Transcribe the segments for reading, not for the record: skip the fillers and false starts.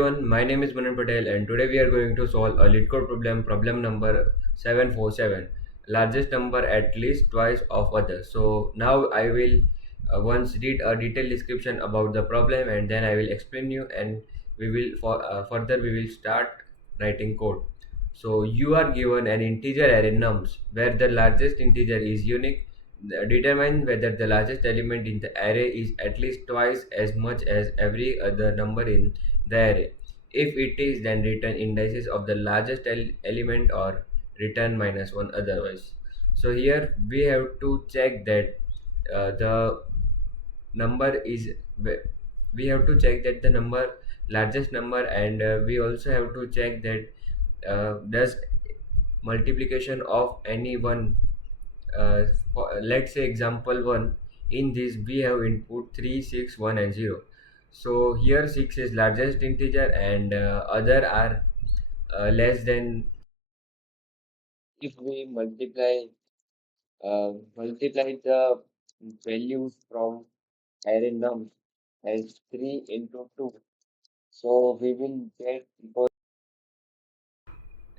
everyone, my name is Manan Patel and today we are going to solve a LeetCode problem number 747, largest number at least twice of others. So now I will once read a detailed description about the problem and then I will explain you and further we will start writing code. So you are given an integer array nums where the largest integer is unique. Determine whether the largest element in the array is at least twice as much as every other number in the array. If it is, then return indices of the largest element or return minus one otherwise. So here we have to check that the number is we have to check that the number largest number, and we also have to check that does multiplication of any one, let's say example 1. In this we have input 3, 6, 1 and 0. So here 6 is largest integer and other are less than. If we multiply the values from array num as 3 into 2, so we will get,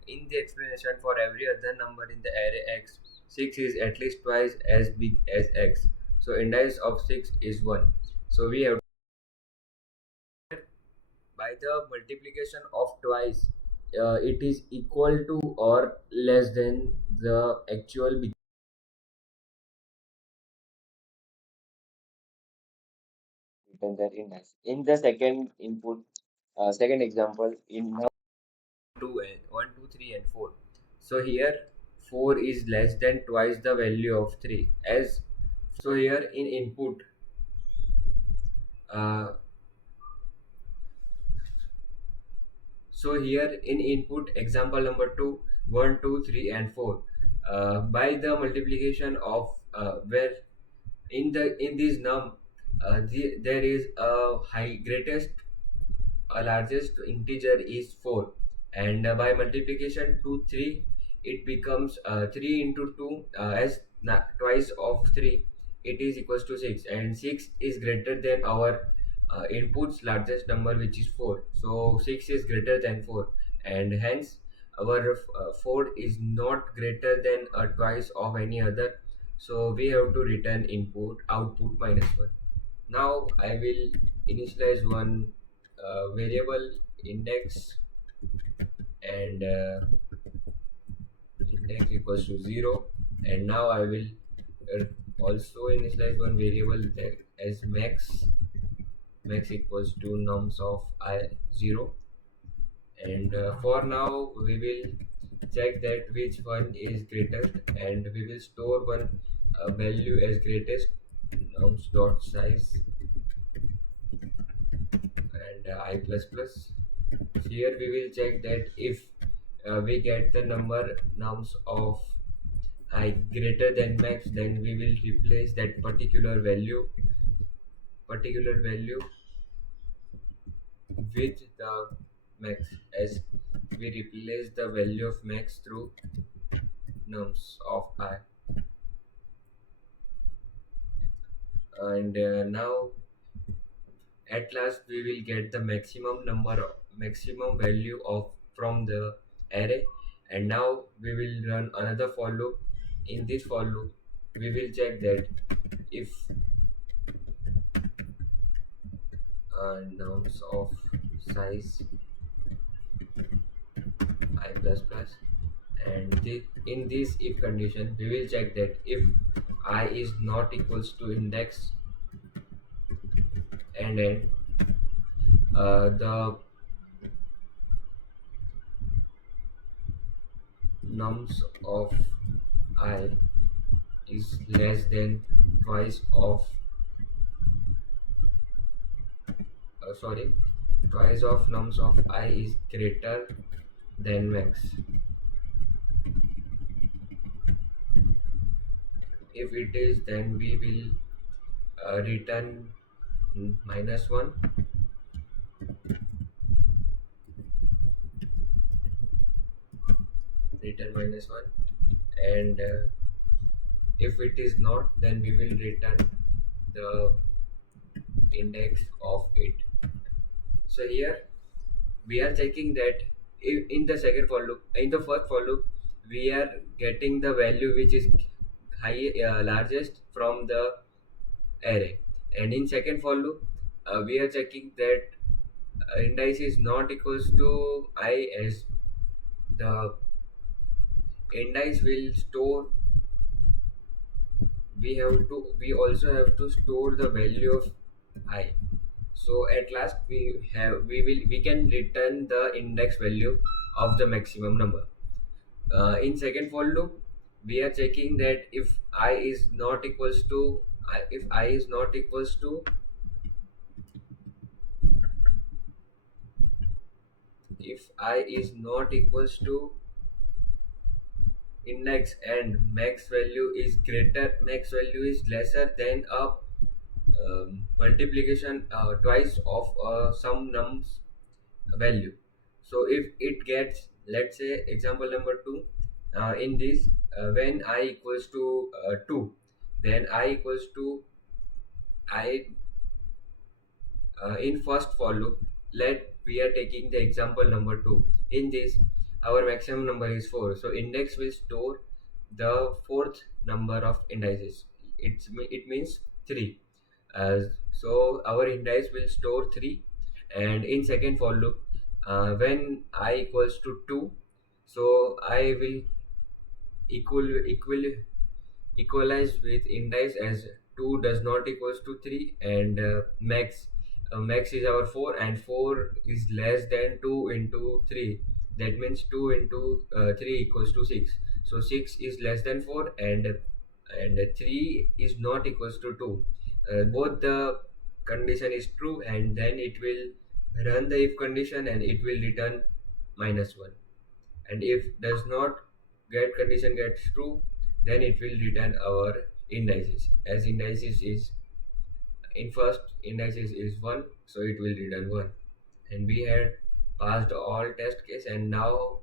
in the explanation, for every other number in the array x, 6 is at least twice as big as x. So index of 6 is 1. So we have, by the multiplication of twice, it is equal to or less than the actual return that index. In the second input, second example, in 2 and 1, 2, 3 and 4. So here 4 is less than twice the value of 3 as. So here in input, uh, example number 2, 1, 2, 3 and 4, by the multiplication of where in this num, there is a high greatest, a largest integer is 4, and by multiplication to 3 it becomes 3 into 2, as twice of 3, it is equals to 6, and 6 is greater than our input's largest number, which is 4. So 6 is greater than 4, and hence our 4 is not greater than twice of any other. So we have to return output minus 1. Now I will initialize one variable index, and index equals to 0, and now I will uh, also initialize one variable that as max equals to nums of I 0, and for now we will check that which one is greatest, and we will store one value as greatest, nums dot size and I plus plus. Here we will check that if we get the number nums of I greater than max, then we will replace that particular value with the max, as we replace the value of max through nums of I. And now at last we will get the maximum value of from the array, and now we will run another for loop. In this for loop we will check that if nums of size I plus plus, and in this if condition we will check that if I is not equals to index, and then the nums of I is less than twice of sorry twice of nums of I is greater than max. If it is, then we will return minus 1, and if it is not, then we will return the index of it. So here we are checking that in the second for loop, in the first for loop, we are getting the value which is largest from the array, and in second for loop we are checking that index is not equals to I, as the index will store, we also have to store the value of I. So at last we can return the index value of the maximum number. In second for loop, we are checking that if I is not equals to if I is not equals to, if I is not equals to index and max value is greater, max value is lesser than a multiplication twice of some nums value. So if it gets, let's say example number 2, in this when I equals to 2, then I equals to I, in first for loop, let we are taking the example number 2. In this our maximum number is 4, so index will store the fourth number of indices. It means 3. So our index will store 3, and in second for loop, when I equals to 2, so I will equal equalize with index as 2 does not equals to 3, and max is our 4, and 4 is less than 2 into 3. That means 2 into 3 equals to 6. So 6 is less than 4, and 3 is not equals to 2. Both the condition is true, and then it will run the if condition and it will return -1. And if does not get condition gets true, then it will return our indices, as indices is in first indices is 1, so it will return 1. And we had passed all test case, and now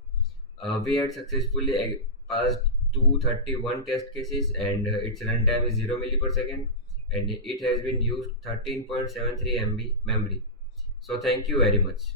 we had successfully passed 231 test cases, and its runtime is 0 milli per second, and it has been used 13.73 MB memory. So thank you very much.